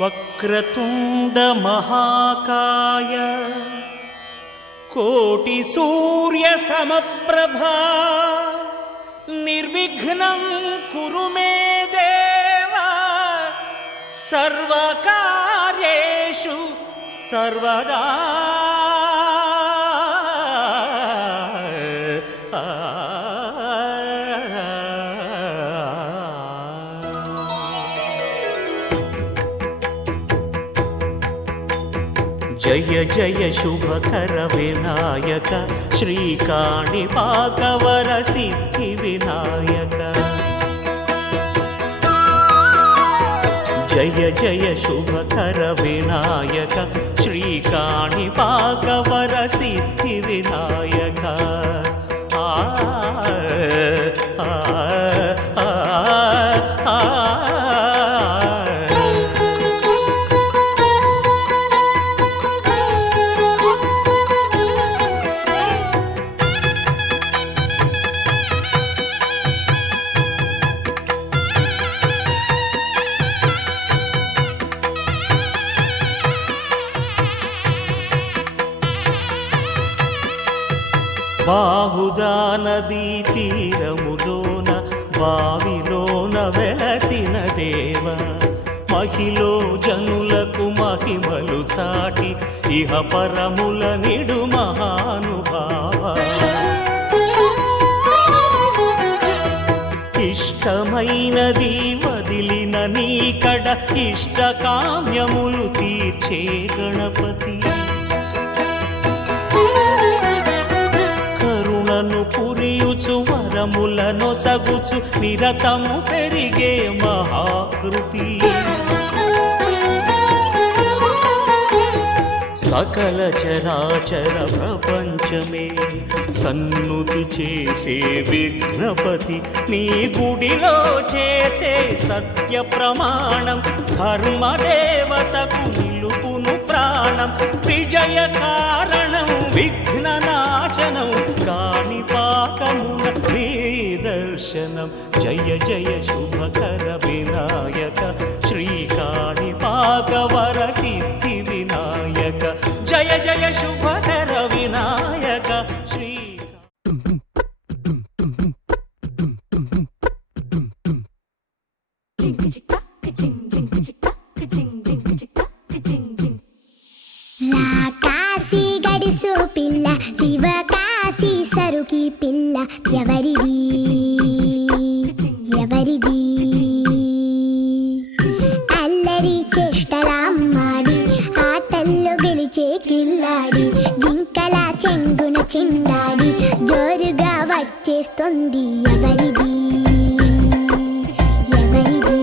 వక్రతుండ మహాకాయ కోటి సూర్య సమప్రభా నిర్విఘ్నం కురు మే దేవ సర్వకార్యేషు సర్వదా. జయ జయ శుభకర వినాయక శ్రీకాణిపాకవర సిద్ధి వినాయక. జయ జయ శుభకర వినాయక శ్రీకాణిపాకవర సిద్ధి వినాయక. బాహుదా నదీ తీరములోన బావిలోన వెలసిన దేవ మహిలో జనులకు మహిమలు చాటి ఇహ పరముల నిడు మహానుభావ. ఇష్టమైనది వదిలిన నీకడ ఇష్టకామ్యములు తీర్చే గణపతి. పురియుచు వరములను సగుచు నిరతము పెరిగే మహాకృతి. సకల చరాచర ప్రపంచమే సన్నుతి చేసే విఘ్నపతి నీ గుడిలో చేసే సత్య ప్రమాణం ధర్మదేవతకు నిలుపును ప్రాణం. విజయ కారణం విఘ్న నాశనం కాణిపాకమున నీ దర్శనం. జయ జయ శుభకర వినాయక శ్రీకాణిపాకవర సిద్ధి వినాయక. జయ జయ శుభకర వినాయక శ్రీ. కాశీ గడిసు పిల్ల శివ కాశీ సరుకి పిల్ల ఎవరిది ఎవరిది. అల్లరి చేష్టలామ్మాడి ఆటల్లో గెలిచే కిల్లాడి జింకల చెంగున చిందాడి జోరుగా వచ్చేస్తుంది ఎవరిది ఎవరిది.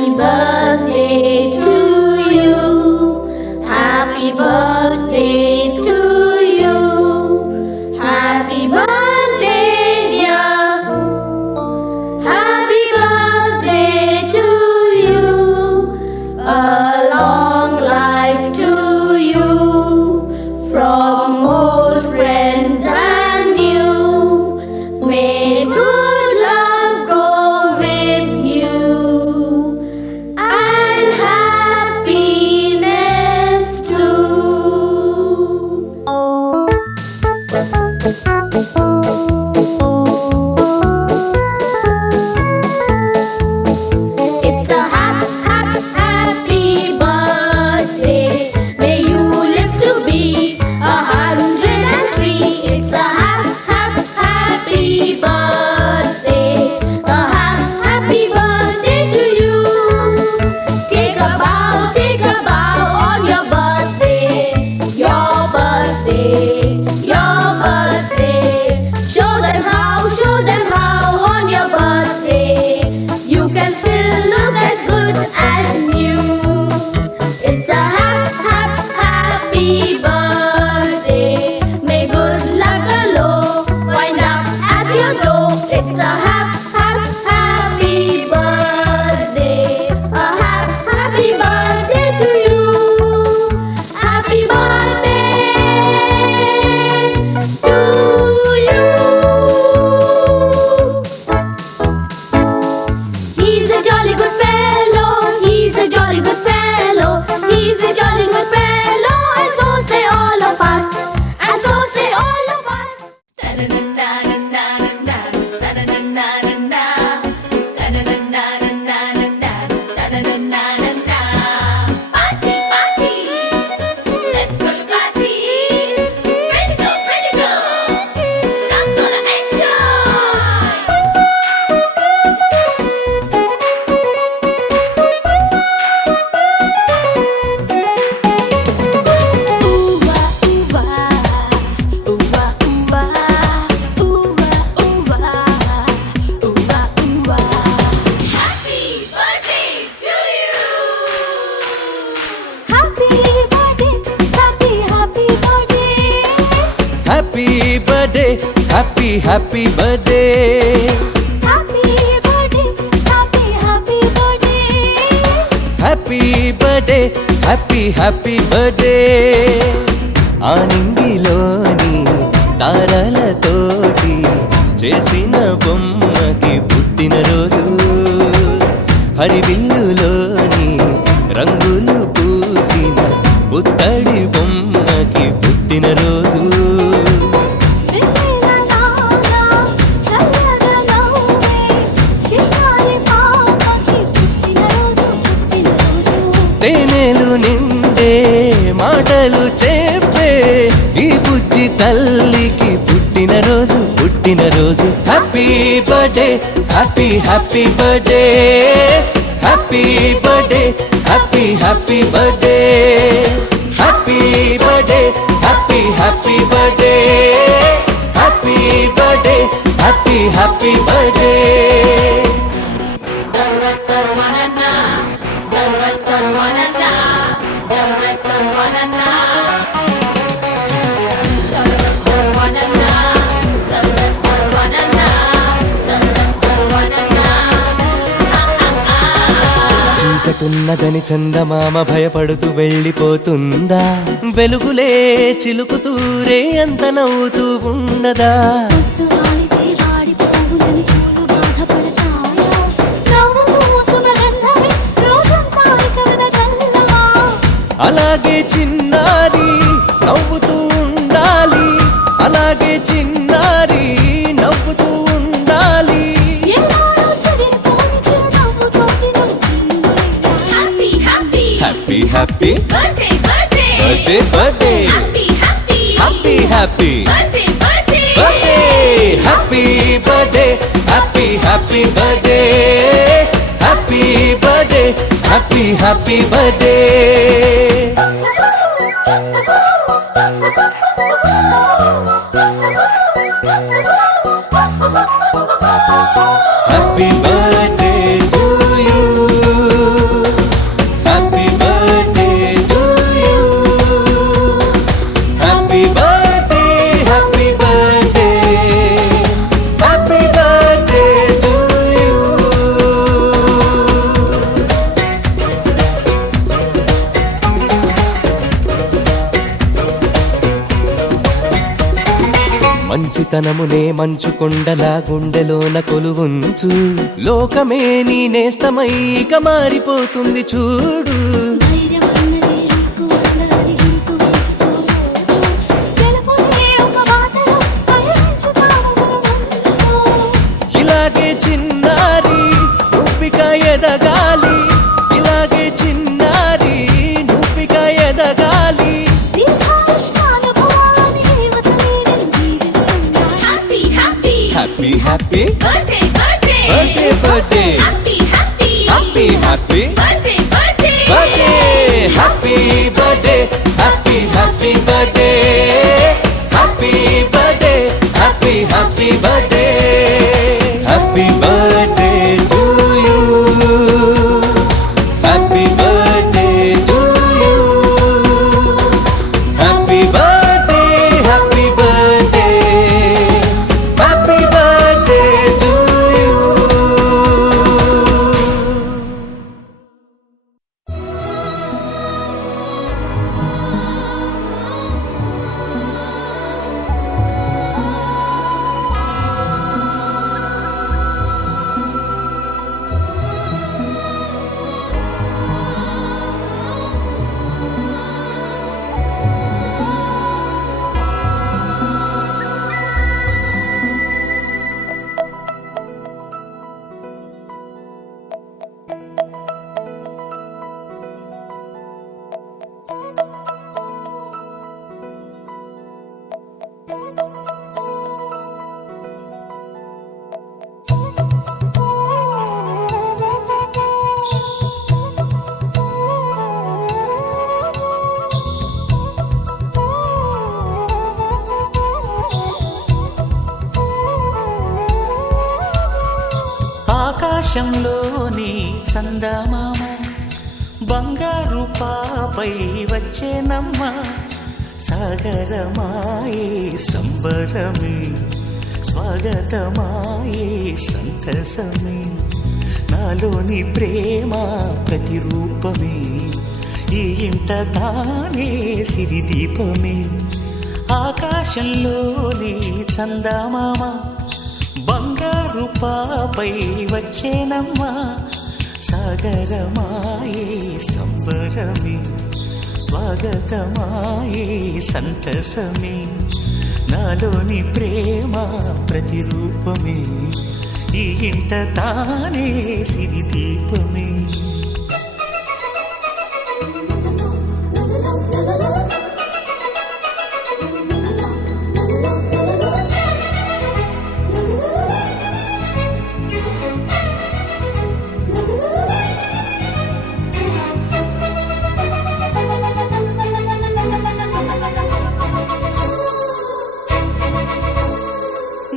Happy birthday to you. Happy birthday to you. Happy birthday, dear. Happy birthday to you. A long life to you. From old friends and new. May good luck go with you. And happiness too. It's a happy birthday. May you live to be 103. It's a happy birthday. A happy birthday to you. Take a bow on your birthday. Your birthday. Your birthday. Show them how on your birthday. You can still look as good as new. It's a happy birthday. May good luck galore wind up at your door. It's a happy birthday. A happy birthday to you. Happy birthday to you. He's a jolly good fellow. He's a jolly good fellow. He's a jolly good fellow. And so say all of us. And so say all of us. Party, party. Let's go to party. Ready go, ready go. I'm gonna enjoy. Happy birthday to you. Happy birthday, happy birthday. Happy birthday, happy birthday. Happy birthday, happy birthday. Happy birthday happy birthday ఆనందిలోని తారలతోటి చేసిన బొమ్మకి పుట్టినరోజు హరివిల్లులోని రంగులు పూసిన పుత్తడి బొమ్మకి పుట్టినరోజు తేనెలు నిండే మాటలు చెప్పే ఈ బుజ్జి తల్లికి పుట్టినరోజు happy birthday happy birthday happy birthday happy birthday happy birthday happy birthday happy birthday happy birthday చీకటున్నదని చందమామ భయపడుతూ వెళ్ళిపోతుందా వెలుగులే చిలుకుతూరే అంత నవ్వుతూ ఉండదా అలాగే చిన్నారి నవ్వుతూ ఉండాలి అలాగే చిన్నారి నవ్వుతూ ఉండాలి happy birthday happy birthday happy birthday happy birthday happy birthday Happy birthday to you. మంచితనమునే మంచు కొండలా గుండెలోన కొలువుంచు లోకమే నీ నేస్తమై ఇక మారిపోతుంది చూడు ఇలాగే చిన్నారి నువ్విక ఎదగాలి ఇలాగే చిన్నారి నువ్విక ఎదగాలి happy happy Birthday, birthday, birthday birthday happy, happy, happy happy birthday, birthday, birthday happy birthday happy happy birthday happy birthday happy happy birthday happy birthday to you happy birthday to you happy birthday happy birthday happy birthday to you ఆకాశంలోని చందమామ బంగారు పాపై వచ్చేనమ్మ సాగరమాయే సంబరమే స్వాగతమాయే సంతసమే నాలోని ప్రేమ ప్రతిరూపమే ఈ ఇంట తానే సిరిదీపమే ఆకాశంలోని చందమామ బంగారు పాపై వచ్చేనమ్మా సాగరమాయే సంబరమే స్వాగతమాయే సంతసమే నాలోని ప్రేమ ప్రతిరూపమే ఈ ఇంట తానే సిరిదీపమే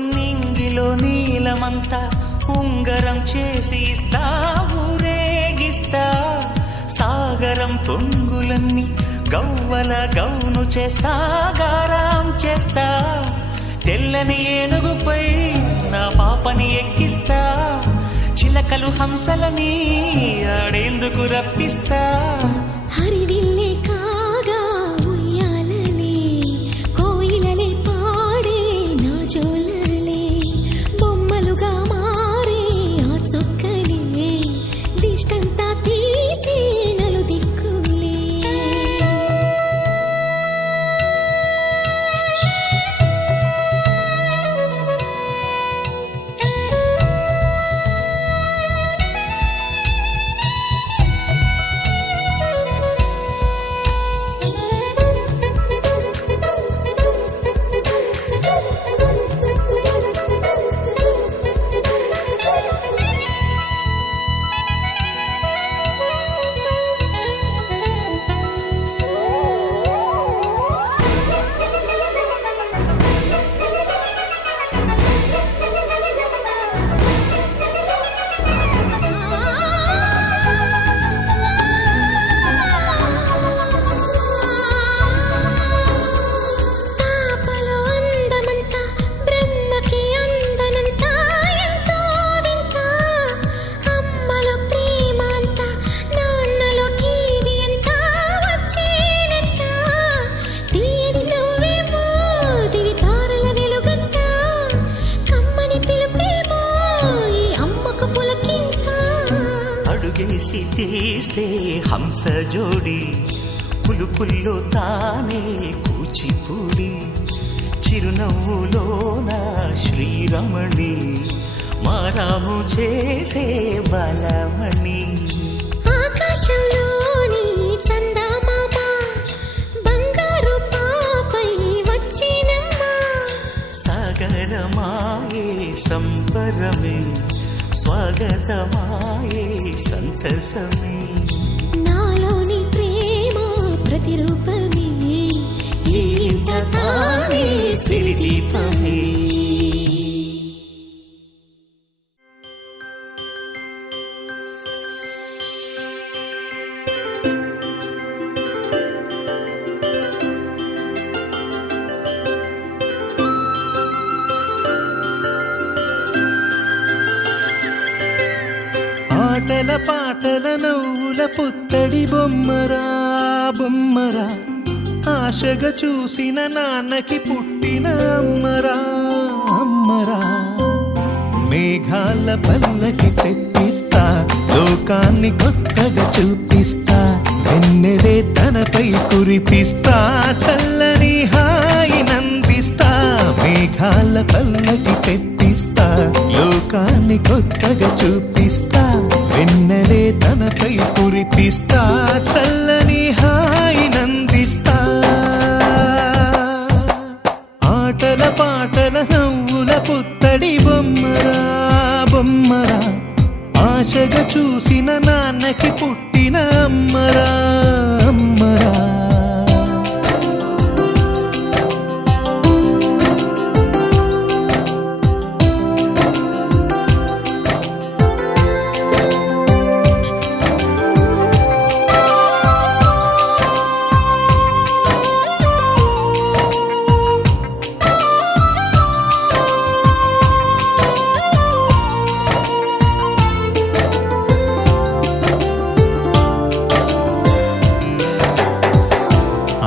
నింగిలో నీలమంతా ఉంగరం చేసి ఇస్తా ఊరేగిస్తా సాగరం పొంగులన్నీ గవ్వల గౌను చేస్తా గారాం చేస్తా తెల్లని ఏనుగుపై నా పాపని ఎక్కిస్తా చిలకలు హంసలని ఆడేందుకు రప్పిస్తా హరివిల్లే కాగా ఉయ్యాలలే కోయిలలే పాడే నా జోలలే బొమ్మలుగా మారే ఆ చొక్కలే దిష్టంతా తీసి నలు దిక్కులే అడుగేసి తీస్తే హంస జోడి పులుపుల్లో తానే కూచిపూడి చిరునవ్వులోన శ్రీరమణి మారాము చేసే బలమణి ఆకాశంలోని చందమామ బంగారు పాపై వచ్చినమ్మా సాగరమాయే సంబరమే స్వాగతమాయే సంతసమే నాలోని ప్రేమ ప్రతిరూపమే ఈ ఇంట తానే సిరిదీపమే ఆటల పాటల నవ్వుల పుత్తడి బొమ్మరా బొమ్మరా ఆశగా చూసిన నాన్నకి పుట్టిన అమ్మరా అమ్మరా మేఘాల పల్లకి తెప్పిస్తా లోకాన్ని కొత్తగా చూపిస్తా వెన్నెలే తనపై కురిపిస్తా చల్లని హాయి నందిస్తా మేఘాల పల్లకి తెప్పిస్తా లోకాన్ని కొత్తగా చూపిస్తా వెన్నెలే తనపై కురిపిస్తా చల్లని హాయి నందిస్తా ఆటల పాటల నవ్వుల పుత్తడి బొమ్మరా బొమ్మరా ఆశగా చూసిన నాన్నకి పుట్టిన అమ్మరా అమ్మరా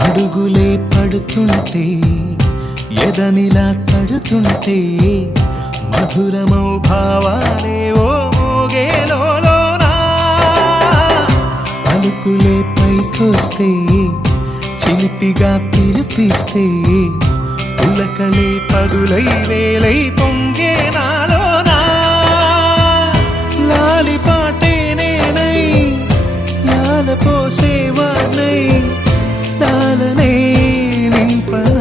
అడుగులే పడుతుంటే ఎదనిలా తడుతుంటే మధురమౌ భావాలే ఓ మోగేలోనా పలుకులే పైకొస్తే చిలిపిగా పిలిపిస్తే పులకలే పదులై వేలై పొంగే నాలోనా లాలి పాటే నేనై లాల పోసేవాణ్ణై లాలనే నింపన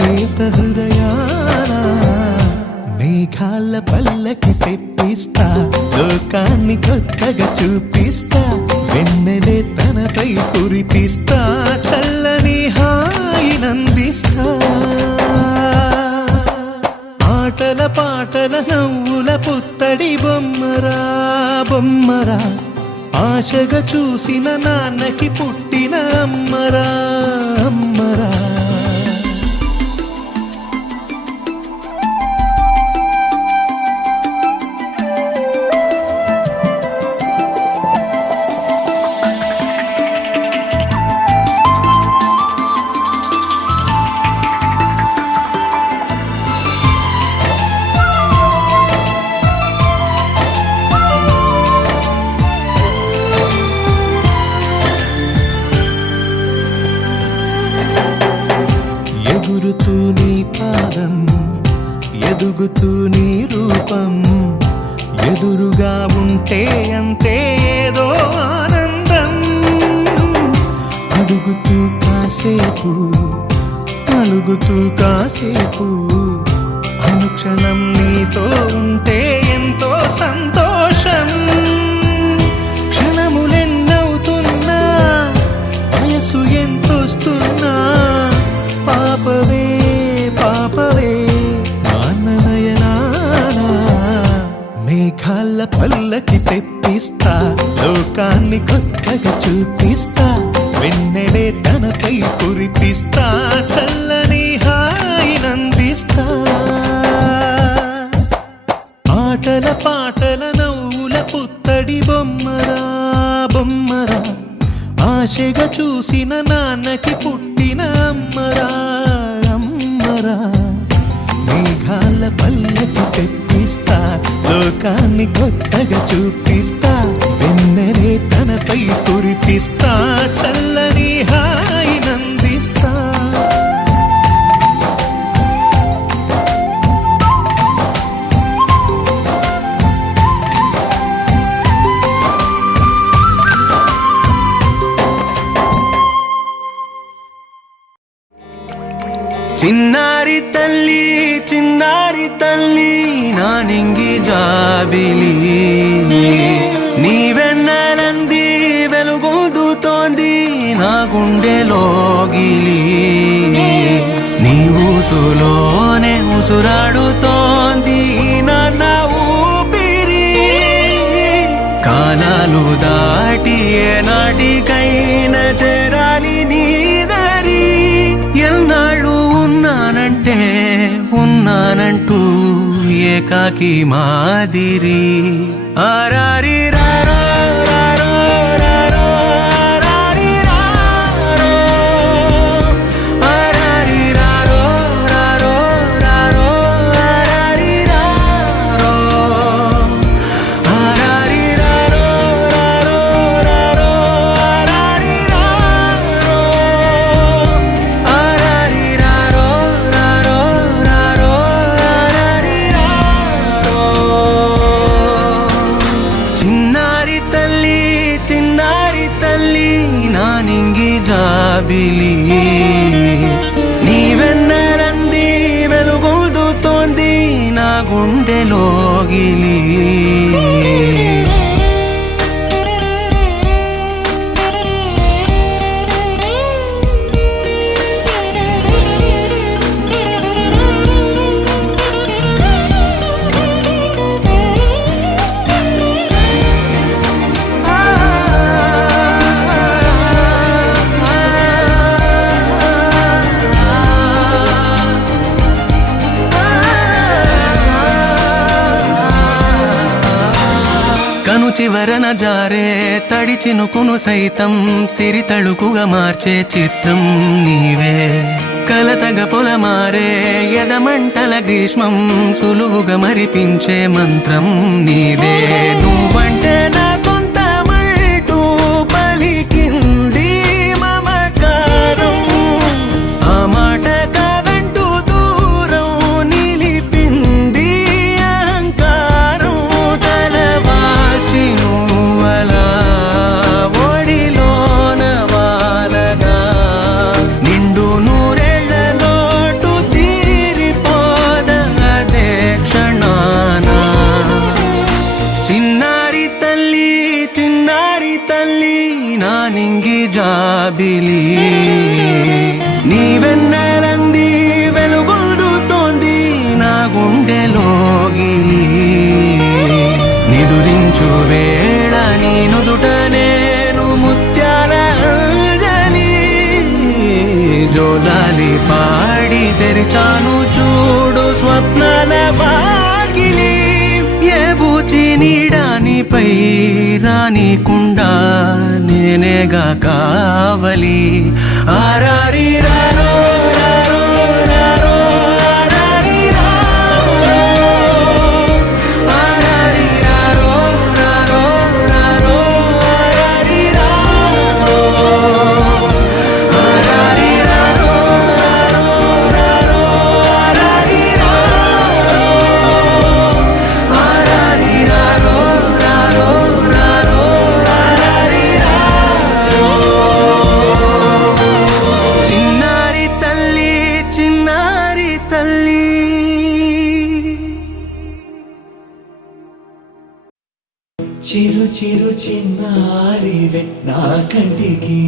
నేత హృదయాన మేఘాల పల్లకి తెప్పిస్తా లోకాన్ని కొత్తగా చూపిస్తా వెన్నెలే తనపై కురిపిస్తా చల్లని హాయి నందిస్తా ఆటల పాటల నవ్వుల పుత్తడి బొమ్మరా బొమ్మరా ఆశగా చూసిన నాన్నకి పుట్టిన అమ్మరా అమ్మరా ఎగురుతూ నీ పాదం ఎదుగుతూ నీ రూపం ఎదురుగా ఉంటే అంతే ఏదో ఆనందం అడుగుతూ కాసేపు అలుగుతూ కాసేపు అనుక్షణం నీతో ఉంటే ఎంతో సంతోషం క్షణములెన్నవుతున్నా వయసు ఎంతొస్తున్నా పాపవే పాపవే నాన్ననయనానా మేఘాల పల్లకి తెప్పిస్తా లోకాన్ని కొత్తగా చూపిస్తా వెన్నెలే తనపై కురిపిస్తా చల్లని హాయి నందిస్తా ఆటల పాటల నవ్వుల పుత్తడి బొమ్మరా బొమ్మరా ఆశగా చూసిన నాన్నకి పుట్టిన అమ్మరా అమ్మరా మేఘాల పల్లకి తెప్పిస్తా లోకాన్ని కొత్తగా చూపిస్తా వెన్నె నీపై కురిపిస్తా చల్లని హాయినందిస్తా చిన్నారి తల్లి నా నింగి జాబిలి నీవెన్నెలంది వెలుగొందుతోంది నా గుండెలోగిలి నీ ఊసులోనే ఉసురాడుతోంది నాన్న ఊపిరి కాలాలు దాటి ఏనాటికైనా చేరాలి నీ దరి ఎన్నాళ్ళు ఉన్నానంటూ ఏకాకి మాదిరి ఆరారి రారో రారో రారో ఆరారి రారో ఆరారి రారో రారో రారో ఆరారి రారో ఆరారి రారో రారో రారో ఆరారి రారో ఆరారి రారో రారో రారో ఆరారి రారో చిన్నారి తల్లి నా నింగి జాబిలి నీవెన్నెలంది వెలుగొందుతోంది నా గుండెలోగిలి కను చివరన జారే తడి చినుకును సైతం సిరి తళుకుగా మార్చే చిత్రం నీవే కలతగ పొలమారే ఎదమంటల గ్రీష్మం సులువుగా మరిపించే మంత్రం నీదే నువ్వంటే నా సొంతమంటూ పలికింది మమకారం ఆ మాట కాదంటూ దూరం నిలిపింది అహంకారం తలవాల్చి నువ్వలా ఒడిలోన వాలగా నిండు నూరేళ్ల లోటు తీరిపోదదే క్షణాన చిన్నారి తల్లి నా నింగి జాబిలి నీవెన్నెలంది వెలుగొందుతోంది నా గుండెలోగిలి నిదురించు వేళ నీ నుదుట నేను ముత్యాల అంజలి జోలాలి పాడి తెరిచాను చూడు స్వప్నాల వాకిలి ఏ బూచి నీడానిపై రానికుండా నేనేగా కావలి ఆరారి రారో రారో రారో ఆరారి రారో ఆరారి రారో రారో రారో ఆరారి రారో ఆరారి రారో రారో రారో ఆరారి రారో ఆరారి రారో రారో రారో ఆరారి రారో చిన్నారి తల్లి చిరు చిన్నారివే నా కంటికి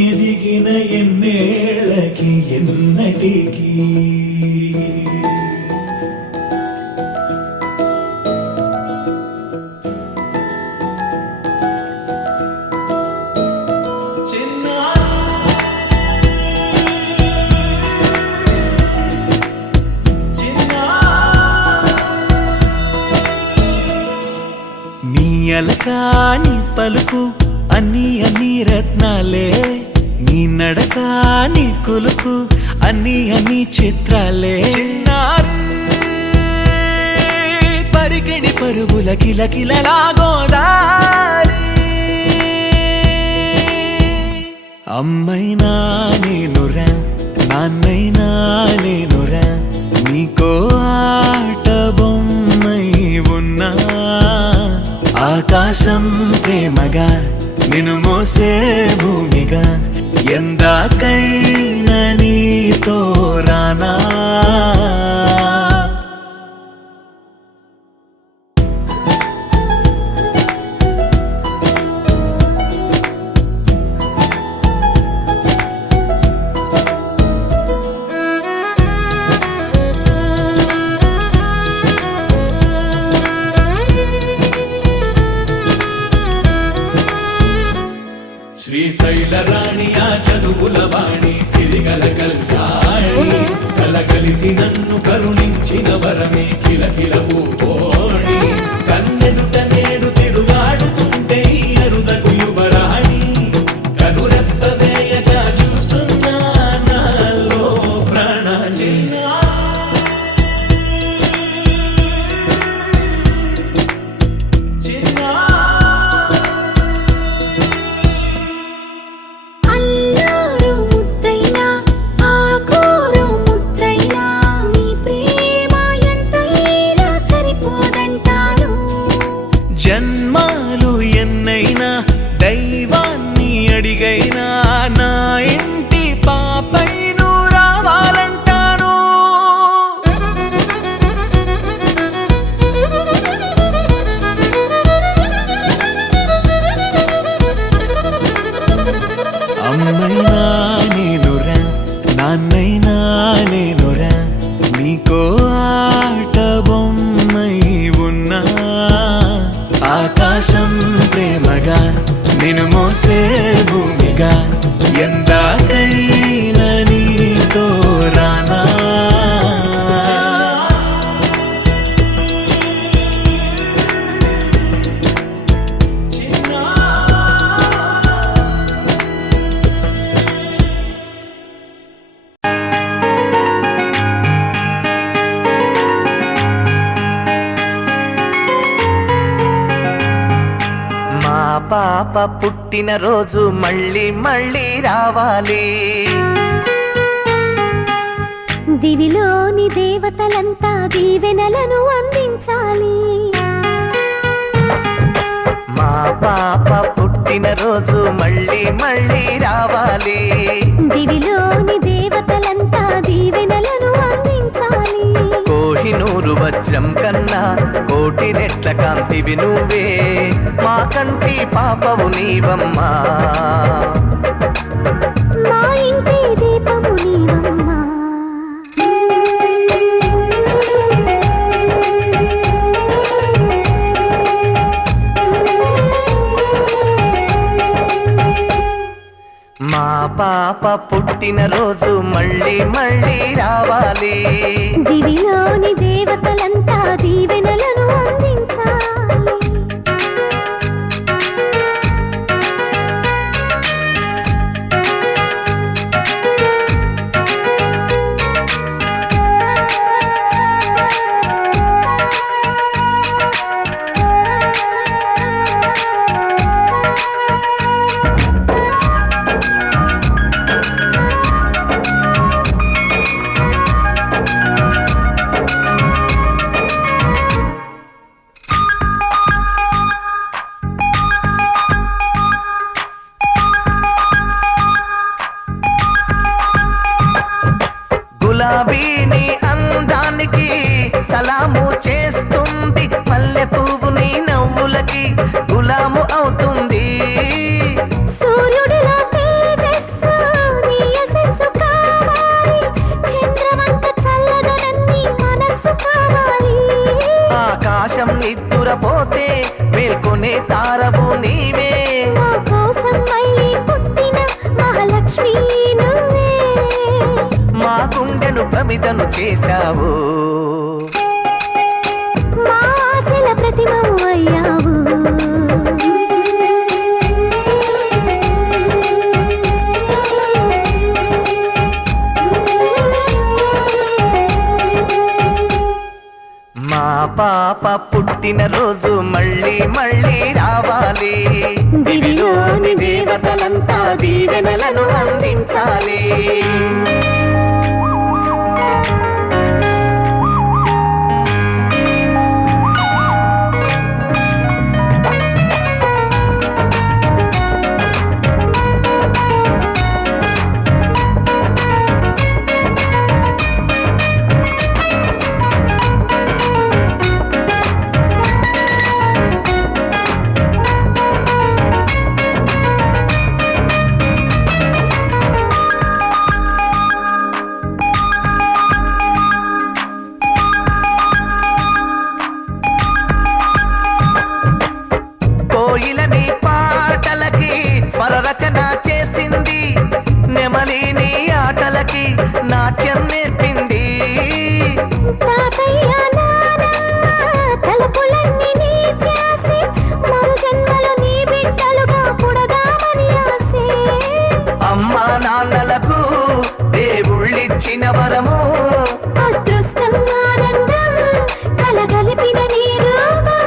ఎదిగిన ఎన్నేళ్ళకి ఎన్నటికి అలకాని పలుకు అన్ని రత్నాలే నీ నడక నీ కులుకు అన్ని చిత్రాలే చిన్నారు పరికిణి పరుగుల కిలకిలలా గోదారి అమ్మైనా నేనురా నాన్నైనా నేనురా నీకో ఆట బొమ్మై ఉన్నా ఆకాశం ప్రేమగా నిన్ను మోసే భూమిగా ఎందాకైనా నీతో రానా శ్రీశైల రాణి ఆ చదువుల వాణి సిరిగల కళ్యాణి కలగలిసి నన్ను కరుణించిన వరమే కిలకిల పూకోణి కన్నెదుట నేడు తిరుగాడుతుంటే అరుదకు యువరాణి కనురెప్ప వేయగా చూస్తున్నా నాలో ప్రాణ అల్లారు ముద్దైనా ఆకోరు ముద్దైనా నీ ప్రేమ ఎంతైనా సరిపోదంటాను జన్మాలు ఎన్నైనా దైవాన్ని అడిగైనా నా ఇంటి పాపై నువ్వు రావాలంటాను అమ్మైనా నేనురా నాన్నైనా నేనురా నీకో ఆట బొమ్మై ఉన్నా ఆకాశం ప్రేమగా నిన్ను మోసే భూమిగా ఎందాకైనా నీతో రానా మా పాప పుట్టిన రోజు మళ్ళీ మళ్ళీ రావాలి దివిలోని దేవతలంతా దీవెనలను అందించాలి మా పాప పుట్టిన రోజు మళ్ళీ మళ్ళీ రావాలి దివిలోని దేవతలంతా దీవెనలను అందించాలి కోహినూరు వజ్రం కన్నా కోటి రెట్ల కాంతివి నువ్వే మా కంటి పాపవు నీవమ్మా మా ఇంటి దీపము నీవమ్మా మా పాప పుట్టిన రోజు మళ్ళీ మళ్ళీ రావాలి దివిలోని దేవతలంతా దీవెనలను అందించాలి గులాబీని అందానికి సలాము చేస్తుంది మల్లె పువ్వు నీ నవ్వులకి గులాము అవుతుంది సూర్యుడిలో తేజస్సు నీ యశస్సు కావాలి చంద్రవంత చల్లదనన్ని మనస్సు కావాలి ఆకాశం నిద్దురపోతే మేల్కొనే తారవు నీవే మా కోసం మళ్ళీ పుట్టిన మహాలక్ష్మి నువ్వే మా గుండెను ప్రమిదను చేశావు మా ఆశల ప్రతిమవు అయ్యావు మా పాప పుట్టిన రోజు మళ్ళీ మళ్ళీ రావాలి దివిలోని దేవతలంతా దీవెనలను అందించాలి కోయిలని పాటలకి స్వరరచన చేసింది నెమలిని ఆటలకి నాట్యం నేర్పింది తాతయ్య నానమ్మ తలుపులన్నీ నీ చేసి మరు జన్మలో నీ బిడ్డలుగా పుడదామని ఆసే అమ్మా నాన్నలకు దేవుళ్ళిచ్చిన వరము అదృష్టం ఆనందం కలగలిపిన నీ రూపం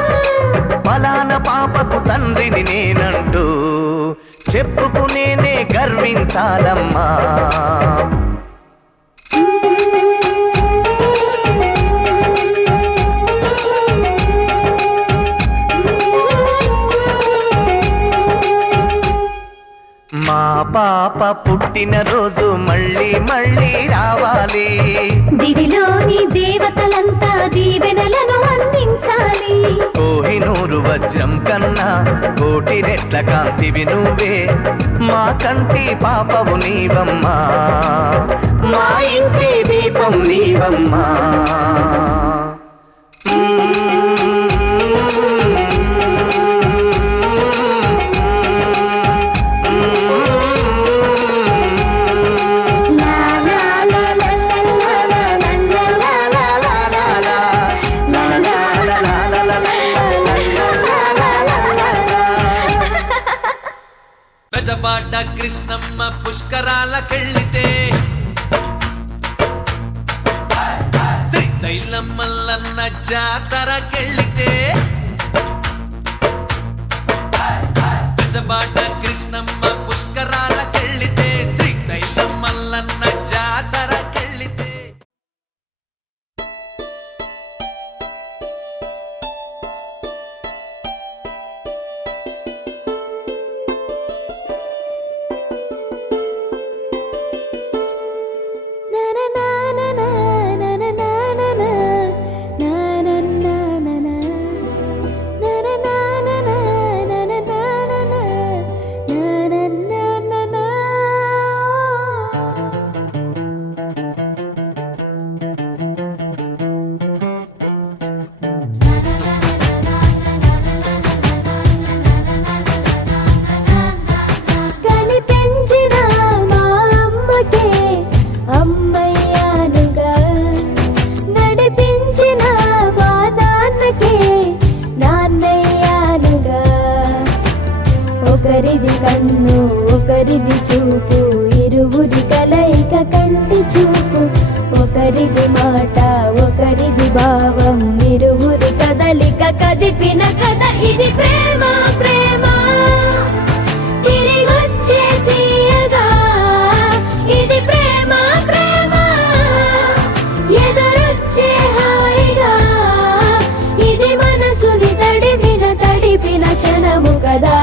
ఫలాన పాపకు తండ్రిని నేనంటూ చెప్పుకునేనే గర్వించాలమ్మా మా పాప పుట్టిన రోజు మళ్ళీ మళ్ళీ రావాలి దివిలోని దేవతలంతా దీవెనలను అందించాలి కోహినూరు వజ్రం కన్నా కోటి రెట్ల కాంతివి నువ్వే మా కంటి పాపవు నీవమ్మా మా ఇంటి దీపం నీవమ్మా పెజబాట కృష్ణమ్మ పుష్కరాలకెళ్ళితే శ్రీశైలం మల్లన్న జాతరకెళ్ళితే పెజబాట కృష్ణమ్మ పుష్కరాలకెళ్ళితే శ్రీశైలం మల్లన్న జాతరకెళ్ళితే కనిపించిన మా అమ్మకే అమ్మయ్యానుగా నడిపించిన మా నాన్నకే నాన్నయ్యానుగా ఒకరిది కన్ను ఒకరిది చూపు ఇరువురి కలయిక కంటి చూపు ఒకరిది మాట ఒకరిది భావం ఇరువురి కదలిక కదిపిన కథ ఇది ప్రేమ ప్రేమ తిరిగొచ్చే తీయగా ఇది ప్రేమ ప్రేమ ఎదురొచ్చే హాయిగా ఇది మనసుని తడిపిన క్షణము కదా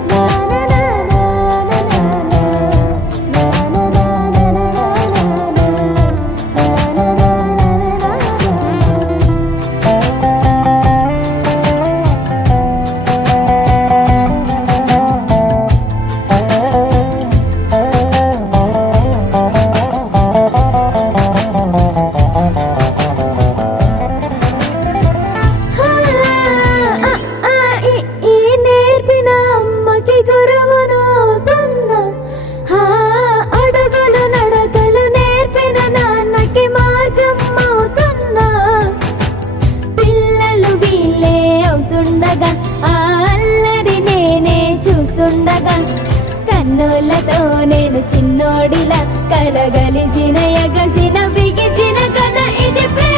la కదా కన్నులతో నేను చిన్నోడిలా కలగలిసిన ఎగసిన బిగిసిన కదా ఇది ప్రేమ